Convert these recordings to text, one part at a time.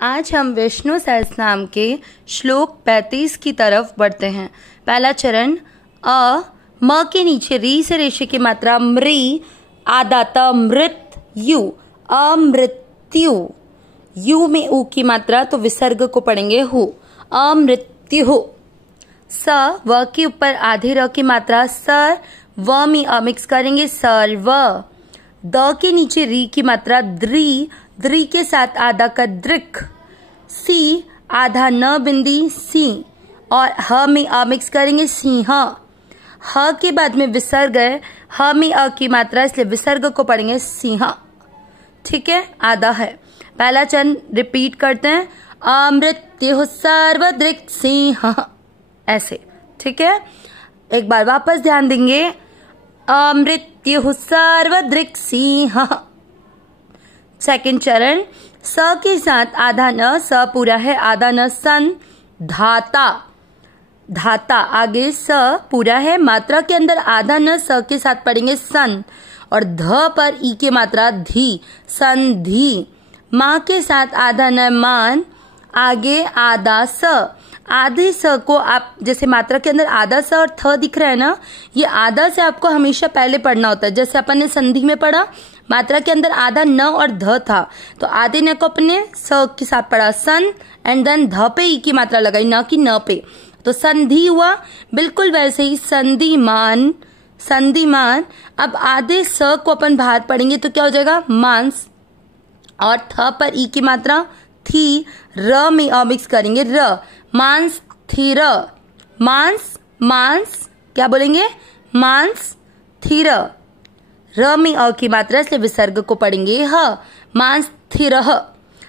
आज हम विष्णु सहस्रनाम के श्लोक 35 की तरफ बढ़ते हैं। पहला चरण म के नीचे री से रेशे की मात्रा मृ, आदात मृत यु, अमृत्यु। यु में उ की मात्रा तो विसर्ग को पढ़ेंगे हु, अमृत्यु। स व के ऊपर आधे र की मात्रा सर, व में अ मिक्स करेंगे सर्व। द के नीचे री की मात्रा द्री, द्री के साथ आधा का दृक। सी आधा न बिंदी सी, और ह में अ मिक्स करेंगे सिंह। ह के बाद में विसर्ग है, ह में अ की मात्रा, इसलिए विसर्ग को पढ़ेंगे सिंह। ठीक है, आधा है। पहला चरण रिपीट करते हैं, अमृत्यु सर्वदृक् सिंह, ऐसे। ठीक है, एक बार वापस ध्यान देंगे, अमृत्यु सर्वदृक् सिंह। सेकंड चरण स के साथ आधा न, स पूरा है, आधा न सन धाता, धाता आगे स पूरा है, मात्रा के अंदर आधा न स के साथ पढ़ेंगे सन, और ध पर ई की मात्रा धी, संधि। माँ के साथ आधा न मान, आगे आधा स। आधे स को आप जैसे मात्रा के अंदर आधा स और थ दिख रहा है ना, ये आधा से आपको हमेशा पहले पढ़ना होता है। जैसे अपन ने संधि में पढ़ा, मात्रा के अंदर आधा न और ध था, तो आधे न को अपने स के साथ पढ़ा सन, एंड देन ध पे ई की मात्रा लगाई, न की न पे, तो संधि हुआ। बिल्कुल वैसे ही संधिमान, संधिमान। अब आधे स को अपन बाहर पढ़ेंगे तो क्या हो जाएगा, मांस, और थ पर ई की मात्रा थी, र में अ मिक्स करेंगे र, मांस थीर। मांस, मांस क्या बोलेंगे, मांस थीर। र में अ की मात्रा, इसलिए विसर्ग को पढ़ेंगे ह, मांस थीर।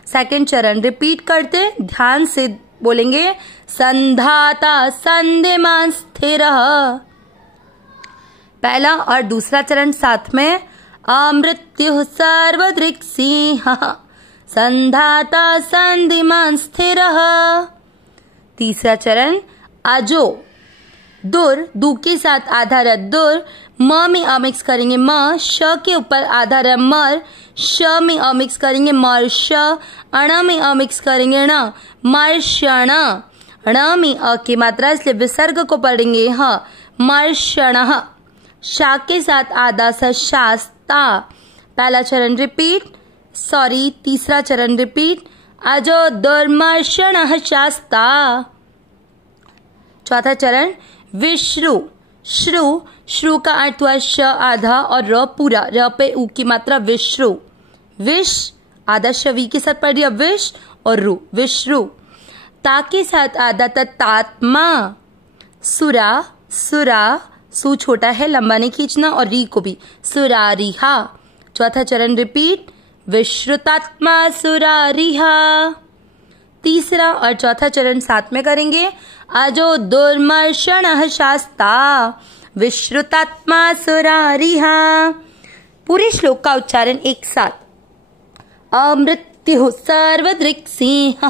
सेकंड चरण रिपीट करते, ध्यान से बोलेंगे, संधाता संधिमान स्थिर। पहला और दूसरा चरण साथ में, अमृत्यु सर्वदृक् सिंह, संधाता संधिमान स्थिर। तीसरा चरण अजो, दुर, दू के साथ आधा र दुर, म में अ मिक्स करेंगे म, श के ऊपर आधा र मर, श में अ मिक्स करेंगे मर्श, अण में अ मिक्स करेंगे ण, मर्षण। ण में अ की मात्रा, इसलिए विसर्ग को पढ़ेंगे ह, मर्षण। शा के साथ आधा स शास्ता। पहला चरण रिपीट, सॉरी तीसरा चरण रिपीट, अजो दुर्मर्षण शास्ता। चौथा चरण विश्रु, श्रु, श्रु का अर्थ हुआ श आधा और र पूरा, र पे उ की मात्रा विश्रु। विश आधा शवी के साथ पढ़ दिया विश, और रु विश्रु। ता के साथ आधा तात्मा, सुरा, सुरा, सु छोटा है, लंबा नहीं खींचना, और री को भी, सुरारिहा। चौथा चरण रिपीट, विश्रुतात्मा सुरारिहा। तीसरा और चौथा चरण साथ में करेंगे, अजो दुर्मर्षण शास्ता, विश्रुतात्मा सुरारिहा। पूरे श्लोक का उच्चारण एक साथ, अमृत्यु सर्वदृक् सिंह,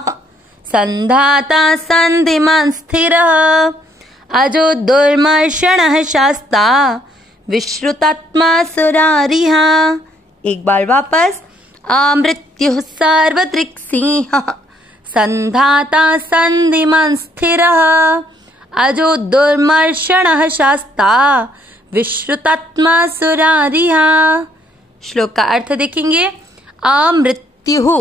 संधाता संधिमान स्थिर, अजो दुर्मर्षण शास्ता, विश्रुतात्मा सुरारिहा। एक बार वापस, अमृत्यु सर्वदृक् सिंह, संधाता संधिमान स्थिर, अजो दुर्मर्षण शास्ता, विश्रुतात्मा सुरारिहा। श्लोक का अर्थ देखेंगे, अमृत्यु,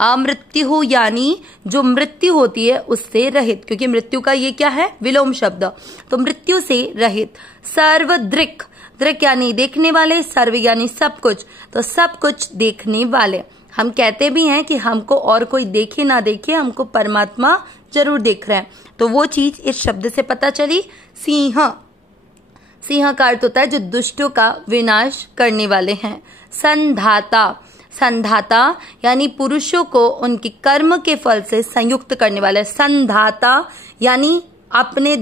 अमृत्यु यानी जो मृत्यु होती है उससे रहित, क्योंकि मृत्यु का ये क्या है, विलोम शब्द, तो मृत्यु से रहित। सर्वदृक्, दृक् यानी देखने वाले, सर्व यानी सब कुछ, तो सब कुछ देखने वाले। हम कहते भी हैं कि हमको और कोई देखे ना देखे, हमको परमात्मा जरूर देख रहे हैं, तो वो चीज इस शब्द से पता चली। सिंह, सिंह का अर्थ होता है जो दुष्टों का विनाश करने वाले हैं। संधाता, संधाता यानी पुरुषों को उनके कर्म के फल से संयुक्त करने वाले। संधाता यानी अपने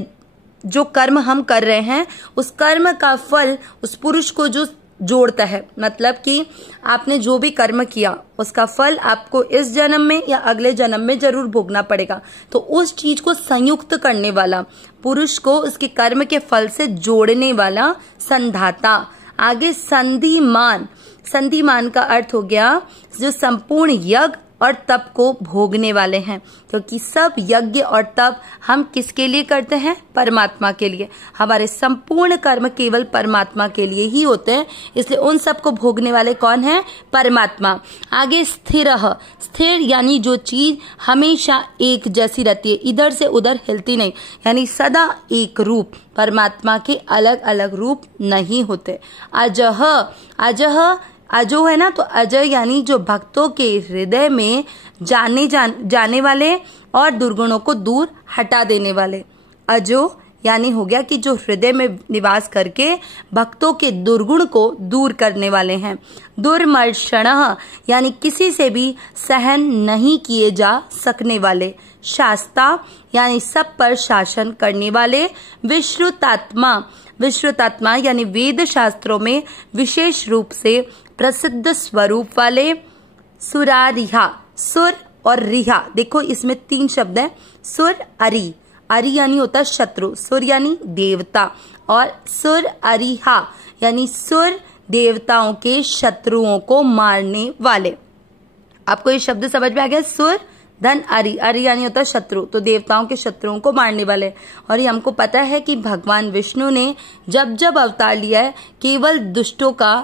जो कर्म हम कर रहे हैं उस कर्म का फल उस पुरुष को जो जोड़ता है, मतलब कि आपने जो भी कर्म किया उसका फल आपको इस जन्म में या अगले जन्म में जरूर भोगना पड़ेगा, तो उस चीज को संयुक्त करने वाला, पुरुष को उसके कर्म के फल से जोड़ने वाला संधाता। आगे संधिमान, संधिमान का अर्थ हो गया जो संपूर्ण यज्ञ और तप को भोगने वाले हैं, क्योंकि सब यज्ञ और तप हम किसके लिए करते हैं? परमात्मा के लिए। हमारे संपूर्ण कर्म केवल परमात्मा के लिए ही होते हैं, इसलिए उन सब को भोगने वाले कौन है? परमात्मा। आगे स्थिरः, स्थिर यानी जो चीज हमेशा एक जैसी रहती है, इधर से उधर हिलती नहीं, यानी सदा एक रूप। परमात्मा के अलग अलग रूप नहीं होते। अजह, अजह अजो है ना, तो अजय यानी जो भक्तों के हृदय में जाने वाले और दुर्गुणों को दूर हटा देने वाले। अजो यानी हो गया कि जो हृदय में निवास करके भक्तों के दुर्गुण को दूर करने वाले हैं। दुर्मर्षणः यानी किसी से भी सहन नहीं किए जा सकने वाले। शास्ता यानी सब पर शासन करने वाले। विश्रुतात्मा, विश्रुतात्मा यानी वेद शास्त्रों में विशेष रूप से प्रसिद्ध स्वरूप वाले। सुरारिहा, सुर और रिहा, देखो इसमें 3 शब्द हैं। सुर अरि, अरि यानी होता है शत्रु, सुर यानी देवता, और सुर अरिहा यानी सुर देवताओं के शत्रुओं को मारने वाले। आपको ये शब्द समझ में आ गया? सुर धन अरि, अरि यानी होता है शत्रु, तो देवताओं के शत्रुओं को मारने वाले। और ये हमको पता है कि भगवान विष्णु ने जब जब अवतार लिया है केवल दुष्टों का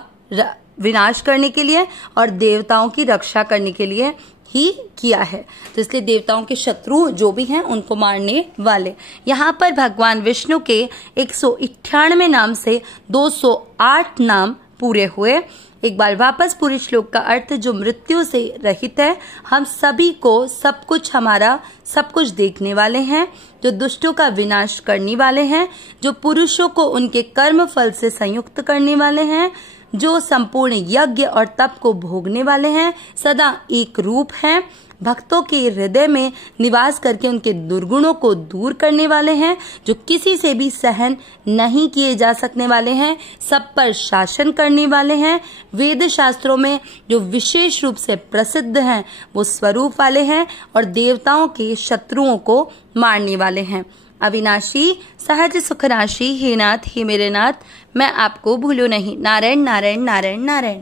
विनाश करने के लिए और देवताओं की रक्षा करने के लिए ही किया है, तो इसलिए देवताओं के शत्रु जो भी हैं उनको मारने वाले। यहाँ पर भगवान विष्णु के 198 नाम से 208 नाम पूरे हुए। एक बार वापस पूरे श्लोक का अर्थ, जो मृत्यु से रहित है, हम सभी को सब कुछ, हमारा सब कुछ देखने वाले हैं, जो दुष्टों का विनाश करने वाले हैं, जो पुरुषों को उनके कर्म फल से संयुक्त करने वाले हैं, जो संपूर्ण यज्ञ और तप को भोगने वाले हैं, सदा एक रूप हैं, भक्तों के हृदय में निवास करके उनके दुर्गुणों को दूर करने वाले हैं, जो किसी से भी सहन नहीं किए जा सकने वाले हैं, सब पर शासन करने वाले हैं, वेद शास्त्रों में जो विशेष रूप से प्रसिद्ध हैं वो स्वरूप वाले हैं, और देवताओं के शत्रुओं को मारने वाले हैं। अविनाशी सहज सुखनाशी, हे नाथ हे मेरे नाथ, मैं आपको भूलूं नहीं। नारायण नारायण नारायण नारायण।